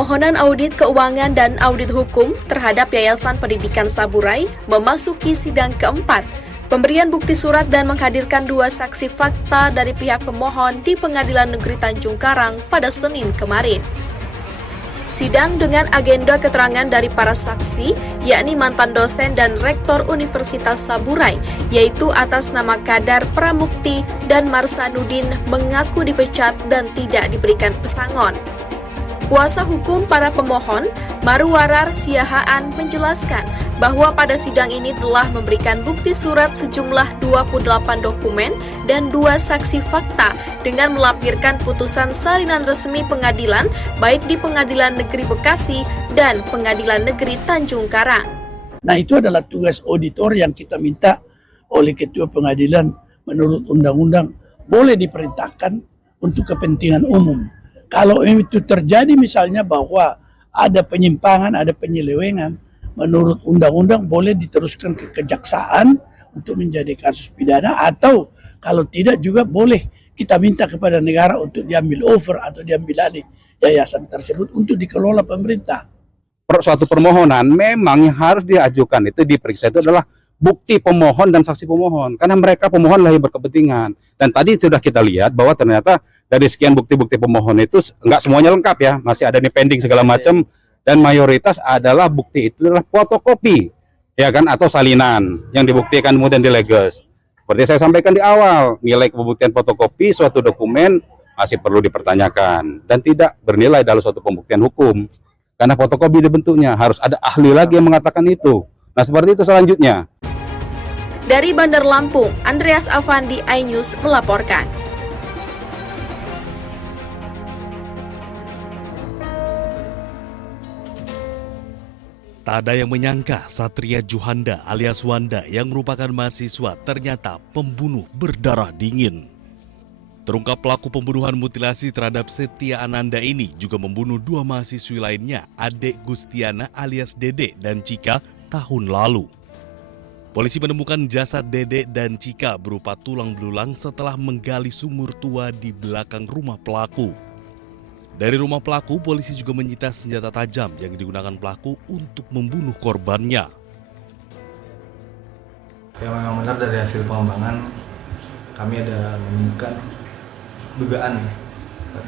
Permohonan audit keuangan dan audit hukum terhadap Yayasan Pendidikan Saburai memasuki sidang keempat. Pemberian bukti surat dan menghadirkan 2 saksi fakta dari pihak pemohon di Pengadilan Negeri Tanjung Karang pada Senin kemarin. Sidang dengan agenda keterangan dari para saksi, yakni mantan dosen dan rektor Universitas Saburai, yaitu atas nama Kadar Pramukti dan Marsanuddin mengaku dipecat dan tidak diberikan pesangon. Kuasa hukum para pemohon, Maruwarar Siahaan, menjelaskan bahwa pada sidang ini telah memberikan bukti surat sejumlah 28 dokumen dan 2 saksi fakta dengan melampirkan putusan salinan resmi pengadilan baik di Pengadilan Negeri Bekasi dan Pengadilan Negeri Tanjung Karang. Nah, itu adalah tugas auditor yang kita minta oleh Ketua Pengadilan menurut undang-undang boleh diperintahkan untuk kepentingan umum. Kalau itu terjadi misalnya bahwa ada penyimpangan, ada penyelewengan, menurut undang-undang boleh diteruskan ke kejaksaan untuk menjadi kasus pidana, atau kalau tidak juga boleh kita minta kepada negara untuk diambil over atau diambil alih yayasan tersebut untuk dikelola pemerintah. Suatu permohonan memang yang harus diajukan itu diperiksa itu adalah bukti pemohon dan saksi pemohon, karena mereka pemohon lah yang berkepentingan. Dan tadi sudah kita lihat bahwa ternyata dari sekian bukti-bukti pemohon itu nggak semuanya lengkap ya, masih ada nih pending segala macam, dan mayoritas adalah bukti itu adalah fotokopi, ya kan, atau salinan yang dibuktikan kemudian dileges. Seperti saya sampaikan di awal, nilai pembuktian fotokopi suatu dokumen masih perlu dipertanyakan dan tidak bernilai dalam suatu pembuktian hukum, karena fotokopi dibentuknya harus ada ahli lagi yang mengatakan itu. Nah, seperti itu selanjutnya. Dari Bandar Lampung, Andreas Avandi, iNews melaporkan. Tak ada yang menyangka Satria Juhanda alias Wanda yang merupakan mahasiswa ternyata pembunuh berdarah dingin. Terungkap pelaku pembunuhan mutilasi terhadap Setia Ananda ini juga membunuh 2 mahasiswi lainnya, Adek Gustiana alias Dede dan Cika, tahun lalu. Polisi menemukan jasad Dede dan Cika berupa tulang belulang setelah menggali sumur tua di belakang rumah pelaku. Dari rumah pelaku, polisi juga menyita senjata tajam yang digunakan pelaku untuk membunuh korbannya. Ya, memang benar dari hasil pengembangan kami ada menemukan dugaan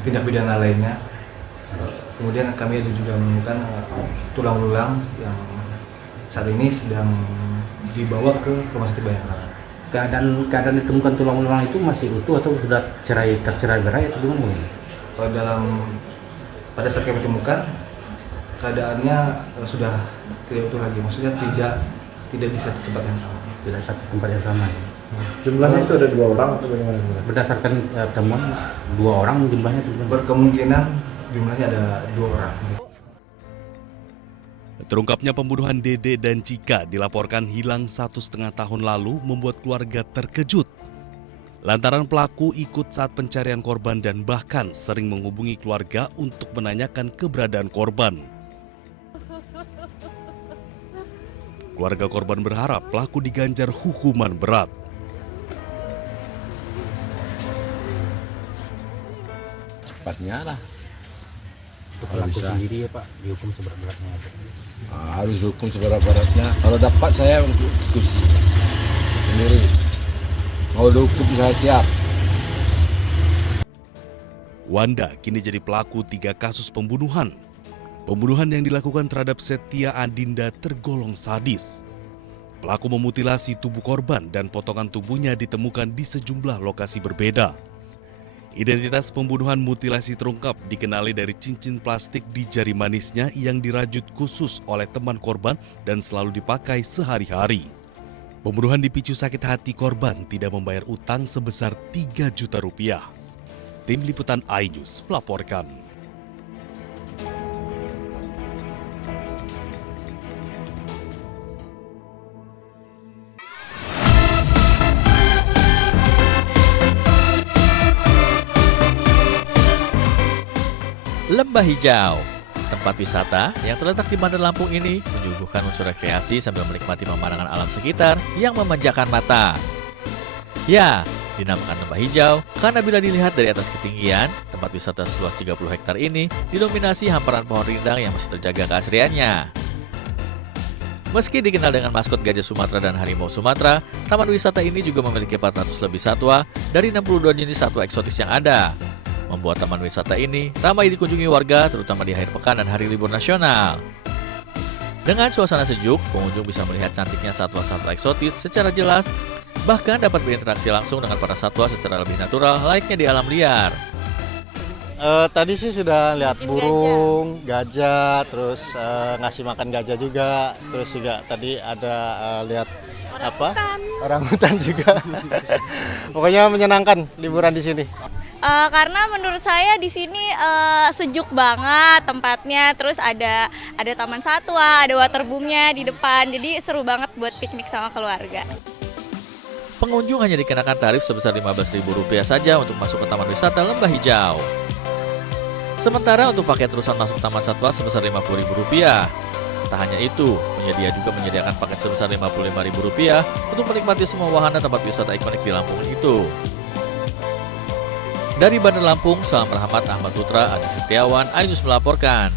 tindak pidana lainnya. Kemudian kami juga menemukan tulang belulang yang saat ini sedang dibawa ke Rumah Sakit Bayangkara. Keadaan ditemukan tulang belulang itu masih utuh atau sudah tercerai-berai atau gimana? Pada saat kami temukan keadaannya sudah tidak utuh lagi, maksudnya tidak di satu tempat yang sama. Tidak satu tempat yang sama. Ya? Jumlahnya itu ada 2 orang atau bagaimana? Berdasarkan temuan 2 orang jumlahnya? Berkemungkinan jumlahnya ada 2 orang. Terungkapnya pembunuhan Dede dan Cika dilaporkan hilang 1,5 tahun lalu membuat keluarga terkejut. Lantaran pelaku ikut saat pencarian korban dan bahkan sering menghubungi keluarga untuk menanyakan keberadaan korban. Keluarga korban berharap pelaku diganjar hukuman berat. Cepatnya lah. Pelaku sendiri ya Pak, dihukum seberat-beratnya. Harus hukum seberat-beratnya. Kalau dapat saya untuk diskusi sendiri. Mau dihukum saya siap. Wanda kini jadi pelaku 3 kasus pembunuhan. Pembunuhan yang dilakukan terhadap Setia Adinda tergolong sadis. Pelaku memutilasi tubuh korban dan potongan tubuhnya ditemukan di sejumlah lokasi berbeda. Identitas pembunuhan mutilasi terungkap dikenali dari cincin plastik di jari manisnya yang dirajut khusus oleh teman korban dan selalu dipakai sehari-hari. Pembunuhan dipicu sakit hati korban tidak membayar utang sebesar 3 juta rupiah. Tim Liputan iNews melaporkan. Lembah Hijau, tempat wisata yang terletak di Bandar Lampung ini menyuguhkan unsur rekreasi sambil menikmati pemandangan alam sekitar yang memanjakan mata. Ya, Dinamakan lembah hijau karena bila dilihat dari atas ketinggian, tempat wisata seluas 30 hektar ini didominasi hamparan pohon rindang yang masih terjaga keasriannya. Meski dikenal dengan maskot gajah Sumatera dan harimau Sumatera, taman wisata ini juga memiliki 400 lebih satwa dari 62 jenis satwa eksotis yang ada. Membuat taman wisata ini ramai dikunjungi warga terutama di akhir pekan dan hari libur nasional. Dengan suasana sejuk, pengunjung bisa melihat cantiknya satwa-satwa eksotis secara jelas, bahkan dapat berinteraksi langsung dengan para satwa secara lebih natural layaknya di alam liar. Tadi sih sudah lihat burung, gajah, terus ngasih makan gajah juga, terus juga tadi ada lihat orangutan juga. Pokoknya menyenangkan liburan di sini. Karena menurut saya di sini sejuk banget tempatnya, terus ada taman satwa, ada waterboomnya di depan, jadi seru banget buat piknik sama keluarga. Pengunjung hanya dikenakan tarif sebesar Rp15.000 saja untuk masuk ke Taman Wisata Lembah Hijau. Sementara untuk paket terusan masuk Taman Satwa sebesar Rp50.000. Tak hanya itu, penyedia juga menyediakan paket sebesar Rp55.000 untuk menikmati semua wahana tempat wisata ikonik di Lampung itu. Dari Bandar Lampung, Salam Rahmat, Ahmad Putra, Adi Setiawan, iNews melaporkan.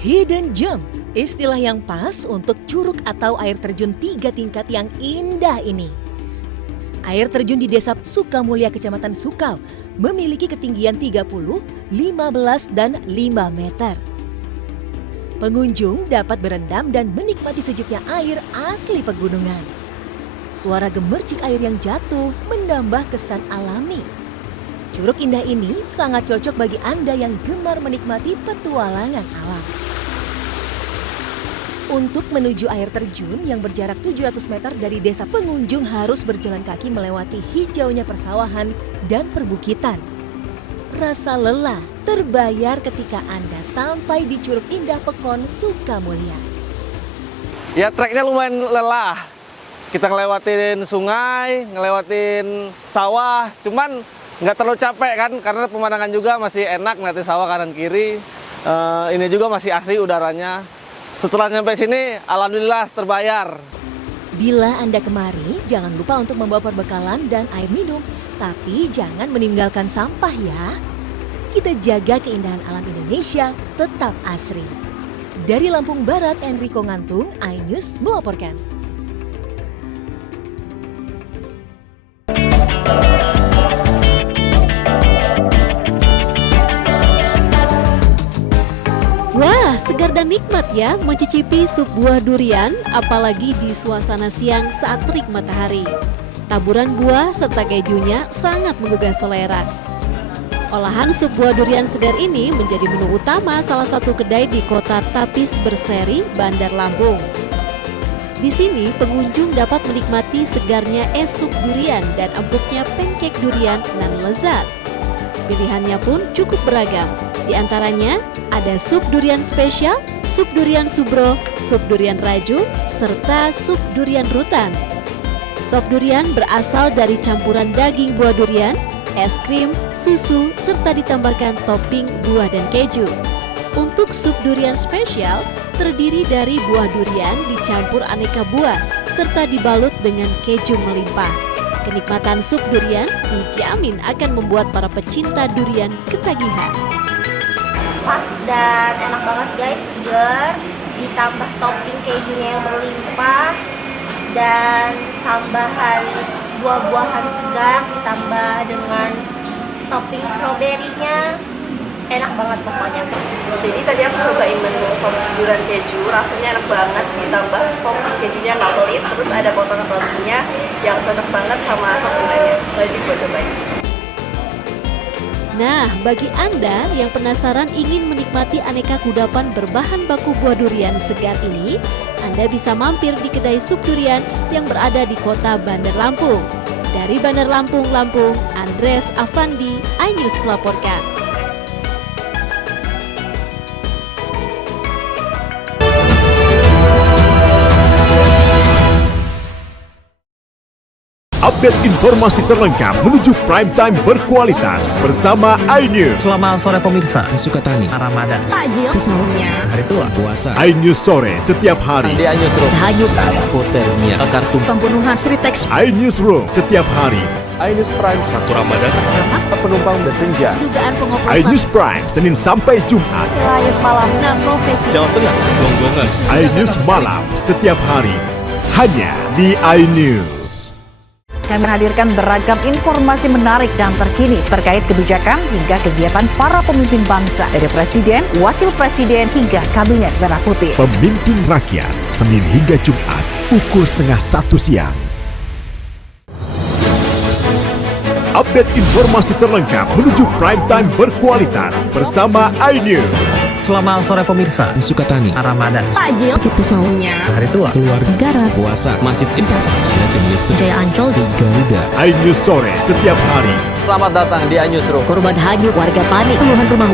Hidden Gem, istilah yang pas untuk curug atau air terjun 3 tingkat yang indah ini. Air terjun di Desa Sukamulya, Kecamatan Sukau, memiliki ketinggian 30, 15, dan 5 meter. Pengunjung dapat berendam dan menikmati sejuknya air asli pegunungan. Suara gemercik air yang jatuh menambah kesan alami. Curug indah ini sangat cocok bagi Anda yang gemar menikmati petualangan alam. Untuk menuju air terjun yang berjarak 700 meter dari desa, pengunjung harus berjalan kaki melewati hijaunya persawahan dan perbukitan. Rasa lelah terbayar ketika Anda sampai di Curug Indah Pekon, Sukamulya. Ya treknya lumayan lelah. Kita ngelewatin sungai, ngelewatin sawah, cuman nggak terlalu capek kan karena pemandangan juga masih enak, ngeliatin sawah kanan kiri. Ini juga masih asri udaranya. Setelah nyampe sini, alhamdulillah terbayar. Bila Anda kemari, jangan lupa untuk membawa perbekalan dan air minum. Tapi jangan meninggalkan sampah ya. Kita jaga keindahan alam Indonesia tetap asri. Dari Lampung Barat, Enrico Ngantung, iNews melaporkan. Wah, segar dan nikmat ya mencicipi sup buah durian, apalagi di suasana siang saat terik matahari. Taburan buah serta kejunya sangat menggugah selera. Olahan sup buah durian segar ini menjadi menu utama salah satu kedai di kota Tapis Berseri, Bandar Lampung. Di sini pengunjung dapat menikmati segarnya es sup durian dan empuknya pancake durian nan lezat. Pilihannya pun cukup beragam. Di antaranya ada sup durian spesial, sup durian subro, sup durian raju, serta sup durian rutan. Sop durian berasal dari campuran daging buah durian, es krim, susu, serta ditambahkan topping buah dan keju. Untuk sup durian spesial, terdiri dari buah durian dicampur aneka buah, serta dibalut dengan keju melimpah. Kenikmatan sup durian dijamin akan membuat para pecinta durian ketagihan. Pas dan enak banget guys, segar, ditambah topping kejunya yang berlimpah, dan tambahan buah-buahan segar ditambah dengan topping stroberinya, enak banget pokoknya. Jadi tadi aku cobain menu sop durian keju, rasanya enak banget, ditambah topping kejunya nggak pelit, terus ada potongan rotinya yang cocok banget sama sop duriannya. Wajib gue cobain. Nah, bagi Anda yang penasaran ingin menikmati aneka kudapan berbahan baku buah durian segar ini, Anda bisa mampir di kedai sup durian yang berada di kota Bandar Lampung. Dari Bandar Lampung, Lampung, Andres Afandi, iNews melaporkan. Update informasi terlengkap menuju prime time berkualitas bersama iNews. Selamat sore pemirsa, Sukatani, Ramadan, Takjil, Sahurnya, hari tua, puasa. iNews sore setiap hari. Di iNewsroom, hanyut, hipotermia, kartu, pembunuhan, Sritex, iNewsroom setiap hari. iNews Prime 1 Ramadan, penumpang bersenja. dugaan pengoplosan, iNews Prime Senin sampai Jumat. Ilayus Malam, 6 profesi, Jawa Tengah, Gelonggongan, iNews malam setiap hari hanya di iNews. Kami menghadirkan beragam informasi menarik dan terkini terkait kebijakan hingga kegiatan para pemimpin bangsa dari Presiden, Wakil Presiden hingga Kabinet Merah Putih. Pemimpin Rakyat Senin hingga Jumat pukul 12:30 siang. Update informasi terlengkap menuju prime time berkualitas bersama iNews. Selamat sore pemirsa, Sukatani, Ramadan, takjil, sahurnya, hari tua, keluarga, negara, puasa, masjid, silaturahmi listrik, Jaya Ancol, Garuda. iNews sore setiap hari. Selamat datang di iNewsroom. korban hanyut, warga panik, puluhan rumah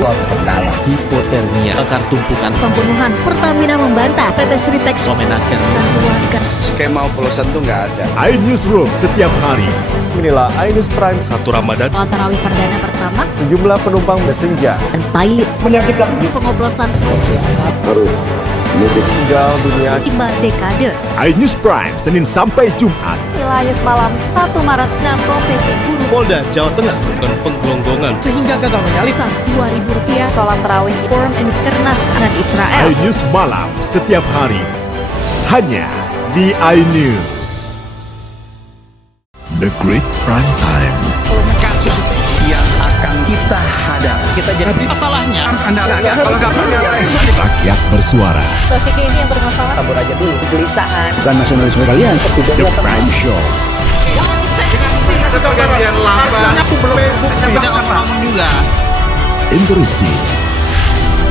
Hipotermia, tumpukan, pembunuhan, Pertamina membantah, PT Sritex, memenangkan, keluarga, Skema oplosan tuh nggak ada. iNewsroom setiap hari. Inilah iNews Prime 1 Ramadan, sholat tarawih perdana pertama, sejumlah penumpang bersenja. dan pilot, pengoplosan, Tinggal dunia. 5 dekade, iNews Prime Senin sampai Jumat. Ilayus Malam 1 Maret 6 profesi guru. Polda Jawa Tengah, dan Penggelonggongan, sehingga gagal menyalip. Rp2.000, Sholat tarawih Forum and Kernas anak Israel. iNews malam setiap hari hanya di iNews. The Great Prime Time. Yang akan kita hadapi. Kita jadi masalahnya harus Anda kalau nggak Rakyat bersuara. Topik ini yang bermasalah, kabur aja dulu. Kegelisahan. Dan nasionalisme kalian. The Prime Show. Pergantian lambat. Aku belum bukti. Jangan ngomong juga. Interupsi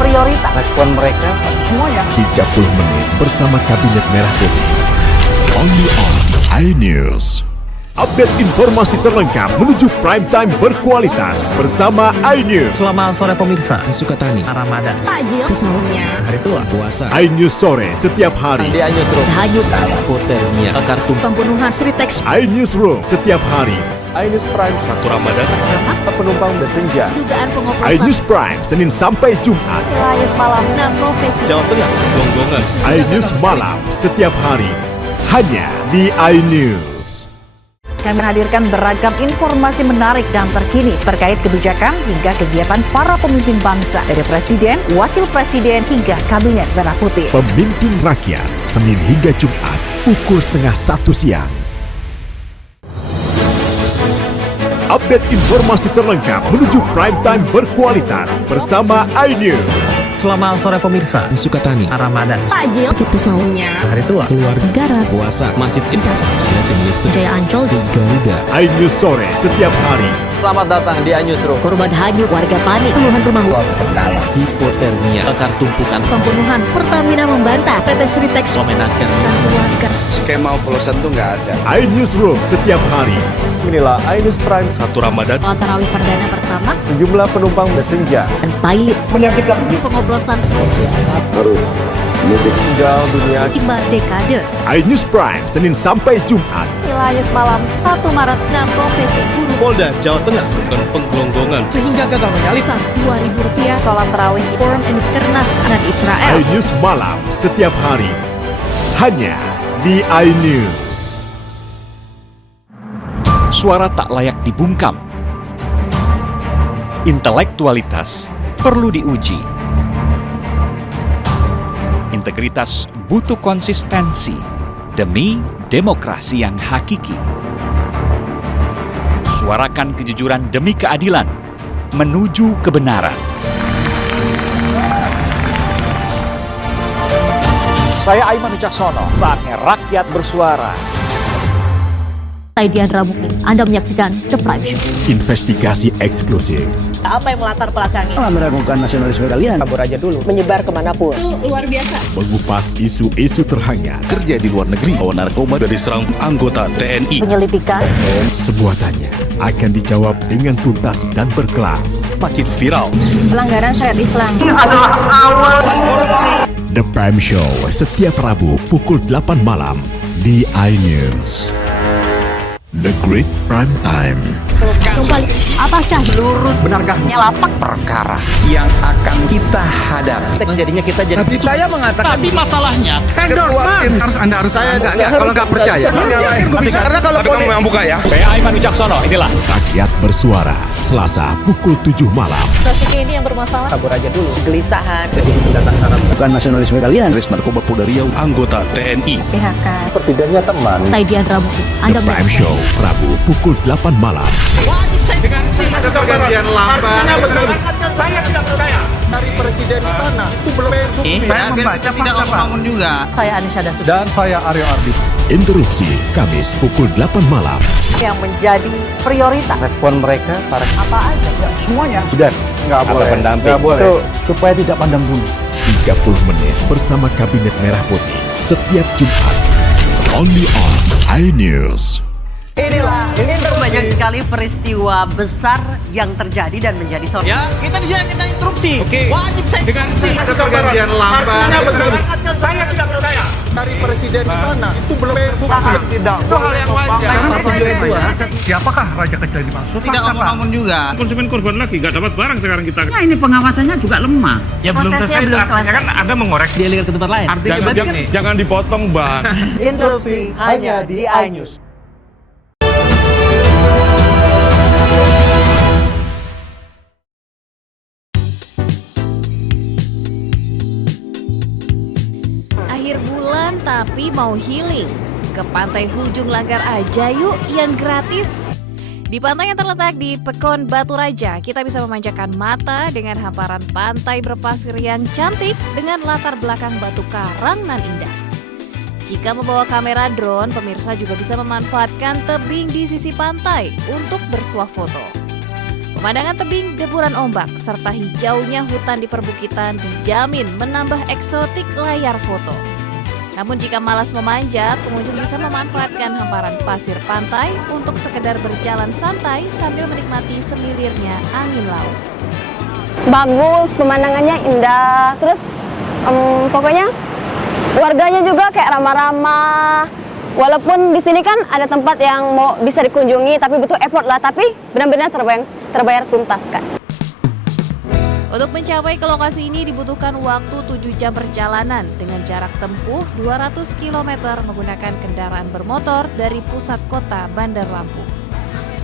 Prioritas. Respon mereka semuanya. 30 menit bersama Kabinet Merah Putih. Only on iNews. Update informasi terlengkap menuju prime time berkualitas bersama iNews. Selamat sore pemirsa, Sukatani, Ramadan, takjil, sahurnya, hari tua, puasa. iNews sore setiap hari. Di iNewsroom, hanyut, hipotermia, kartu, pembunuhan, Sritex, iNewsroom setiap hari. iNews Prime 1 Ramadan, penumpang bersenja. dugaan pengoplosan, iNews Prime Senin sampai Jumat. Ilayus Malam 6 profesi. Jawa Tengah, Gelonggongan, iNews malam setiap hari hanya di iNews. Kami menghadirkan beragam informasi menarik dan terkini terkait kebijakan hingga kegiatan para pemimpin bangsa dari Presiden, Wakil Presiden hingga Kabinet Merah Putih. Pemimpin Rakyat Senin hingga Jumat pukul 12:30 siang. Update informasi terlengkap menuju prime time berkualitas bersama iNews. selamat sore pemirsa, Sukatani, Ramadan, takjil, sahurnya, hari tua, keluarga, negara, puasa, masjid, silaturahmi listrik, Jaya Ancol, Garuda. iNews sore setiap hari. Selamat datang di iNewsroom. korban hanyut, warga panik, puluhan rumah Hipotermia, tumpukan, pembunuhan, Pertamina membantah, PT Sritex, memenangkan, keluarga, Skema oplosan tuh nggak ada. iNewsroom setiap hari. Inilah iNews Prime 1 Ramadan, sholat tarawih perdana pertama, sejumlah penumpang bersenja. dan pilot, pengoplosan, Tinggal dunia. 5 dekade, iNews Prime Senin sampai Jumat. Ilayus Malam 1 Maret 6 profesi guru. Polda Jawa Tengah, dan Penggelonggongan, sehingga gagal menyalip. Rp2.000, Sholat tarawih Forum and Kernas anak Israel. iNews malam setiap hari hanya di iNews. Suara tak layak dibungkam. Intelektualitas perlu diuji. Integritas butuh konsistensi demi demokrasi yang hakiki. Suarakan kejujuran demi keadilan menuju kebenaran. Saya Aiman Wicaksono, saatnya rakyat bersuara. Saya Diandra Mukmin, Anda menyaksikan The Prime Show. Investigasi eksklusif. Apa yang melatar belakangi? Meragukan nasionalisme kalian, kabur aja dulu. Menyebar kemanapun. Itu luar biasa. Mengupas isu-isu terhangat. Kerja di luar negeri. bawa narkoba dari serang anggota TNI. Penyelidikan. Semua tanya akan dijawab dengan tuntas dan berkelas. Makin viral. Pelanggaran syariat Islam. The Prime Show setiap Rabu pukul 8 malam di iNews. The Great Prime Time. Kembali, apakah lurus? Benarkah Nyelapak perkara yang akan kita hadapi? Jadinya kita jadi. Tapi saya mengatakan. Tapi masalahnya Endorsement. Anda harus Saya kalau nggak percaya. Karena kalau kamu memang buka ya. Saya Aiman Wicaksono, inilah. Rakyat bersuara, Selasa pukul 7 malam. Basuki ini yang bermasalah? Kabur aja dulu. Kegelisahan. Jadi pendatang syarat. Bukan nasionalisme kalian. Res narkoba Polda Riau. Anggota TNI. PHK. Presidennya teman. Taidian Rabu. The Prime Show, Rabu pukul 8 malam. ada pergantian lambat. Saya tidak percaya. Dari presiden di sana itu belum bukti. Saya membaca tidak ngomong juga. Saya Anisha Dasuki. Dan saya Aryo Ardi. Interupsi, Kamis pukul 8 malam. Yang menjadi prioritas. Respon mereka para Apa aja? Semuanya. Sudah. Nggak boleh. Nggak boleh. Itu supaya tidak pandang bulu. 30 menit bersama Kabinet Merah Putih. Setiap Jumat. Only on iNews. Inilah banyak sekali peristiwa besar yang terjadi dan menjadi sorotan. Ya, kita di sini kita interupsi. Wajib saya dengan ada pergantian lambat. saya tidak percaya. Dari presiden di sana itu belum bukti. Tidak. Itu hal yang wajar. Siapakah raja kecil yang dimaksud? Tidak ngomong juga. Konsumen korban lagi, nggak dapat barang sekarang kita. Nah, ini pengawasannya juga lemah. Ya Prosesnya belum selesai. Kan Anda mengoreksi. Dia lihat ke tempat lain. Jangan dipotong, Bang. Interupsi hanya di iNews. Akhir bulan tapi mau healing. Ke Pantai Hujung Langgar aja yuk yang gratis. Di pantai yang terletak di Pekon Batu Raja, kita bisa memanjakan mata dengan hamparan pantai berpasir yang cantik dengan latar belakang batu karang nan indah. Jika membawa kamera drone, pemirsa juga bisa memanfaatkan tebing di sisi pantai untuk bersuah foto. Pemandangan tebing, deburan ombak, serta hijaunya hutan di perbukitan dijamin menambah eksotik layar foto. Namun jika malas memanjat, pengunjung bisa memanfaatkan hamparan pasir pantai untuk sekedar berjalan santai sambil menikmati semilirnya angin laut. Bagus, pemandangannya indah. Terus pokoknya warganya juga kayak ramah-ramah. Walaupun di sini kan ada tempat yang mau bisa dikunjungi tapi butuh effort lah, tapi benar-benar terbayar tuntas kan. Untuk mencapai ke lokasi ini dibutuhkan waktu 7 jam perjalanan dengan jarak tempuh 200 km menggunakan kendaraan bermotor dari pusat kota Bandar Lampung.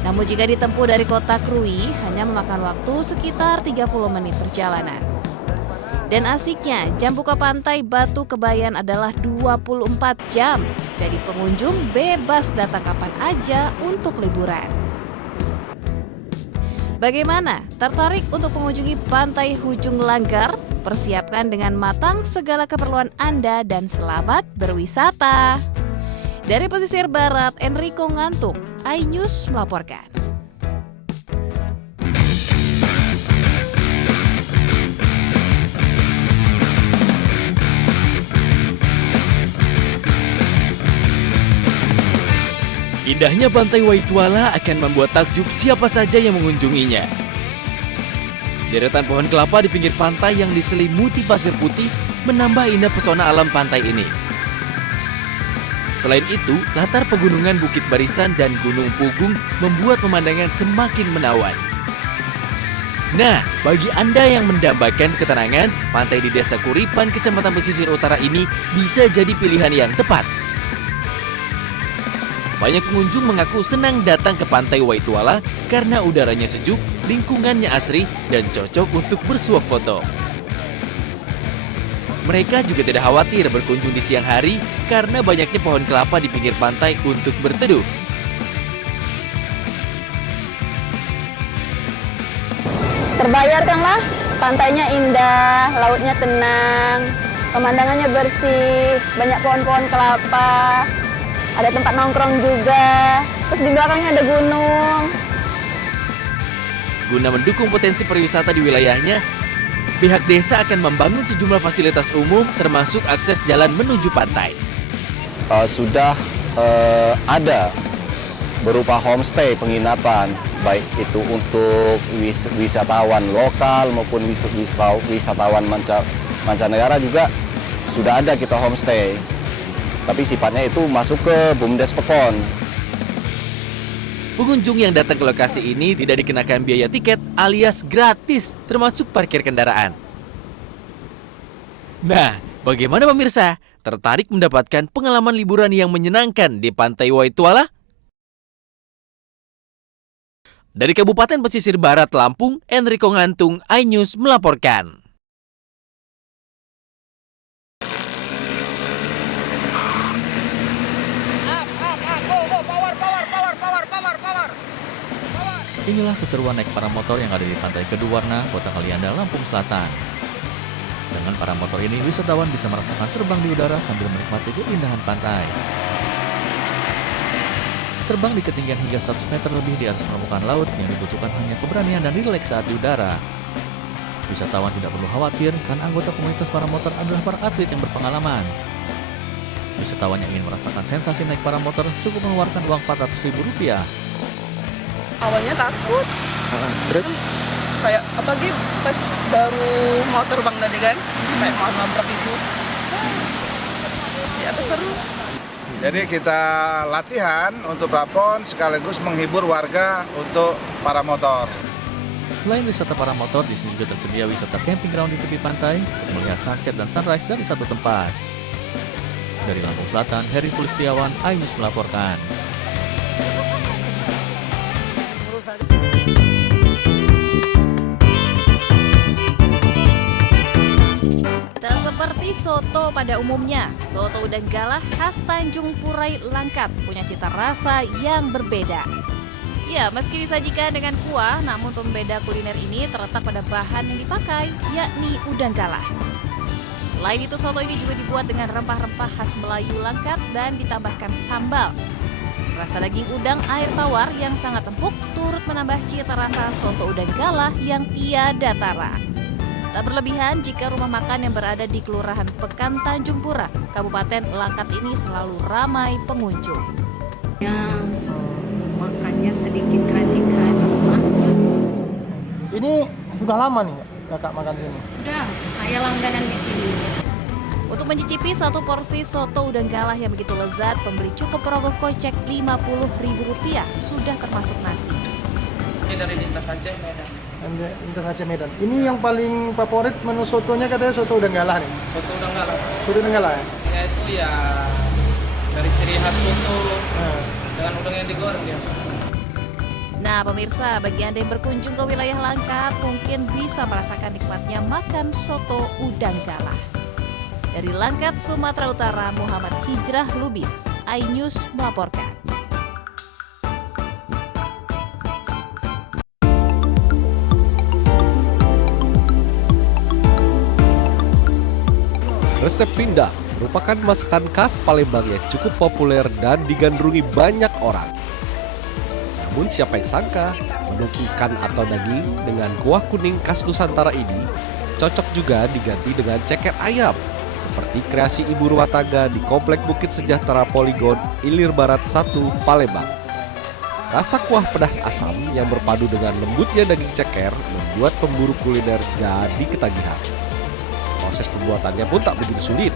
Namun jika ditempuh dari kota Krui hanya memakan waktu sekitar 30 menit perjalanan. Dan asiknya, jam buka pantai Batu Kebayan adalah 24 jam. Jadi pengunjung bebas datang kapan aja untuk liburan. Bagaimana? Tertarik untuk mengunjungi Pantai Hujung Langgar? Persiapkan dengan matang segala keperluan Anda dan selamat berwisata. Dari pesisir barat, Enrico Ngantuk, iNews melaporkan. Indahnya Pantai Waituala akan membuat takjub siapa saja yang mengunjunginya. Deretan pohon kelapa di pinggir pantai yang diselimuti pasir putih menambah indah pesona alam pantai ini. Selain itu, latar pegunungan Bukit Barisan dan Gunung Pugung membuat pemandangan semakin menawan. Nah, bagi Anda yang mendambakan ketenangan, pantai di Desa Kuripan, Kecamatan Pesisir Utara ini bisa jadi pilihan yang tepat. Banyak pengunjung mengaku senang datang ke Pantai Waituala karena udaranya sejuk, lingkungannya asri, dan cocok untuk bersuah foto. Mereka juga tidak khawatir berkunjung di siang hari karena banyaknya pohon kelapa di pinggir pantai untuk berteduh. Terbayarkanlah, pantainya indah, lautnya tenang, pemandangannya bersih, banyak pohon-pohon kelapa. Ada tempat nongkrong juga, terus di belakangnya ada gunung. Guna mendukung potensi pariwisata di wilayahnya, pihak desa akan membangun sejumlah fasilitas umum termasuk akses jalan menuju pantai. Sudah ada berupa homestay penginapan, baik itu untuk wisatawan lokal maupun wisatawan mancanegara juga sudah ada kita homestay. Tapi sifatnya itu masuk ke BUMDes Pekon. Pengunjung yang datang ke lokasi ini tidak dikenakan biaya tiket alias gratis, termasuk parkir kendaraan. Nah, bagaimana pemirsa? Tertarik mendapatkan pengalaman liburan yang menyenangkan di Pantai Waituala? Dari Kabupaten Pesisir Barat Lampung, Enrico Ngantung, iNews melaporkan. Inilah keseruan naik para motor yang ada di Pantai Keduwarna, Kota Kalianda, Lampung Selatan. Dengan para motor ini, wisatawan bisa merasakan terbang di udara sambil menikmati keindahan pantai. Terbang di ketinggian hingga 100 meter lebih di atas permukaan laut yang dibutuhkan hanya keberanian dan rileks saat di udara. Wisatawan tidak perlu khawatir karena anggota komunitas para motor adalah para atlet yang berpengalaman. Wisatawan yang ingin merasakan sensasi naik para motor cukup mengeluarkan uang Rp400.000. Awalnya takut, Terus? kayak apalagi pas baru mau terbang tadi kan, kayak mau nabrak itu, pasti ada seru. Jadi kita latihan untuk prapon sekaligus menghibur warga untuk para motor. Selain wisata para motor, di sini juga tersedia wisata camping ground di tepi pantai untuk melihat sunset dan sunrise dari satu tempat. Dari Lampung Selatan, Heri Pulistiawan, iNews melaporkan. Tak seperti soto pada umumnya, soto udang galah khas Tanjung Purai Langkat punya cita rasa yang berbeda. Ya, meski disajikan dengan kuah, namun pembeda kuliner ini terletak pada bahan yang dipakai, yakni udang galah. Selain itu, soto ini juga dibuat dengan rempah-rempah khas Melayu Langkat dan ditambahkan sambal. Rasa daging udang air tawar yang sangat empuk turut menambah cita rasa soto udang galah yang tiada tara. Tak berlebihan jika rumah makan yang berada di Kelurahan Pekan Tanjung Pura, Kabupaten Langkat ini selalu ramai pengunjung. Ya, makannya sedikit crunchy-crunchy, manis. Ini sudah lama nih kakak makan sini? Udah, saya langganan di sini. Untuk mencicipi satu porsi soto udang galah yang begitu lezat, pembeli cukup merogoh kocek Rp50.000 sudah termasuk nasi. Ini dari Lintas Aceh Medan. Lintas Aceh Medan. Ini yang paling favorit menu sotonya katanya soto udang galah nih. Soto udang galah. Soto udang galah ya? Ya itu ya dari ciri khas soto dengan udang yang digoreng dia. Nah pemirsa, bagi Anda yang berkunjung ke wilayah Langkat mungkin bisa merasakan nikmatnya makan soto udang galah. Dari Langkat, Sumatera Utara, Muhammad Hijrah Lubis, iNews melaporkan. Resep pindang merupakan masakan khas Palembang yang cukup populer dan digandrungi banyak orang. Namun siapa yang sangka menu ikan atau daging dengan kuah kuning khas Nusantara ini cocok juga diganti dengan ceker ayam seperti kreasi ibu rumah tangga di Komplek Bukit Sejahtera Poligon Ilir Barat 1 Palembang. Rasa kuah pedas asam yang berpadu dengan lembutnya daging ceker membuat pemburu kuliner jadi ketagihan. Proses pembuatannya pun tak begitu sulit.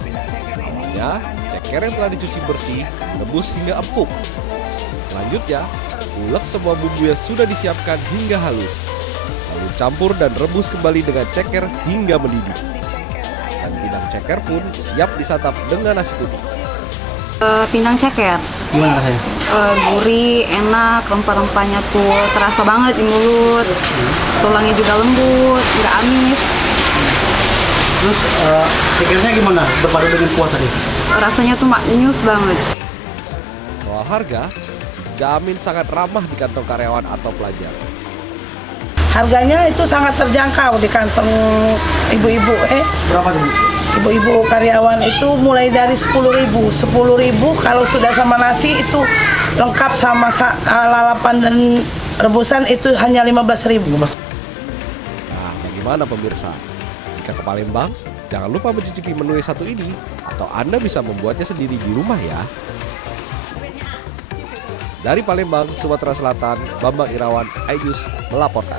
Awalnya, ceker yang telah dicuci bersih direbus hingga empuk. Selanjutnya, ulek semua bumbu yang sudah disiapkan hingga halus. Lalu campur dan rebus kembali dengan ceker hingga mendidih. Dan pindang ceker pun siap disantap dengan nasi putih. Pindang ceker. Gimana rasanya? Gurih, enak, rempah-rempahnya tuh terasa banget di mulut. Tulangnya juga lembut, nggak amis. Terus cekernya gimana? Berpadu dengan kuah tadi? Rasanya tuh maknyus banget. Soal harga, jamin sangat ramah di kantong karyawan atau pelajar. Harganya itu sangat terjangkau di kantong ibu-ibu. Berapa tuh? Ibu-ibu karyawan itu mulai dari 10.000. 10.000 kalau sudah sama nasi itu lengkap sama lalapan dan rebusan itu hanya 15.000. Nah, bagaimana pemirsa? Jika ke Palembang, jangan lupa mencicipi menu yang satu ini atau Anda bisa membuatnya sendiri di rumah ya. Dari Palembang, Sumatera Selatan, Bambang Irawan, iNews melaporkan.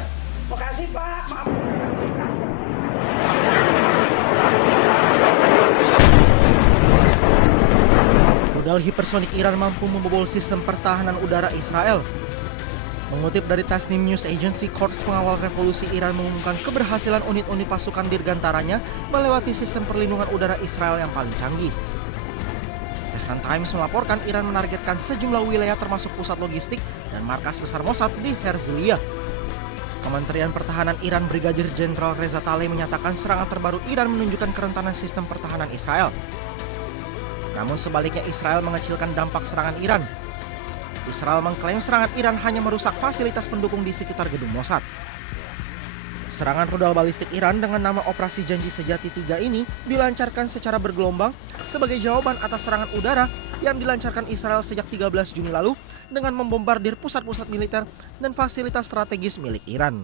Rudal hipersonik Iran mampu membobol sistem pertahanan udara Israel. Mengutip dari Tasnim News Agency, Korps Pengawal Revolusi Iran mengumumkan keberhasilan unit-unit pasukan dirgantaranya melewati sistem perlindungan udara Israel yang paling canggih. Tehran Times melaporkan Iran menargetkan sejumlah wilayah termasuk pusat logistik dan markas besar Mossad di Herzliya. Kementerian Pertahanan Iran Brigadir Jenderal Reza Taleh menyatakan serangan terbaru Iran menunjukkan kerentanan sistem pertahanan Israel. Namun sebaliknya Israel mengecilkan dampak serangan Iran. Israel mengklaim serangan Iran hanya merusak fasilitas pendukung di sekitar gedung Mossad. Serangan rudal balistik Iran dengan nama Operasi Janji Sejati 3 ini dilancarkan secara bergelombang sebagai jawaban atas serangan udara yang dilancarkan Israel sejak 13 Juni lalu dengan membombardir pusat-pusat militer dan fasilitas strategis milik Iran.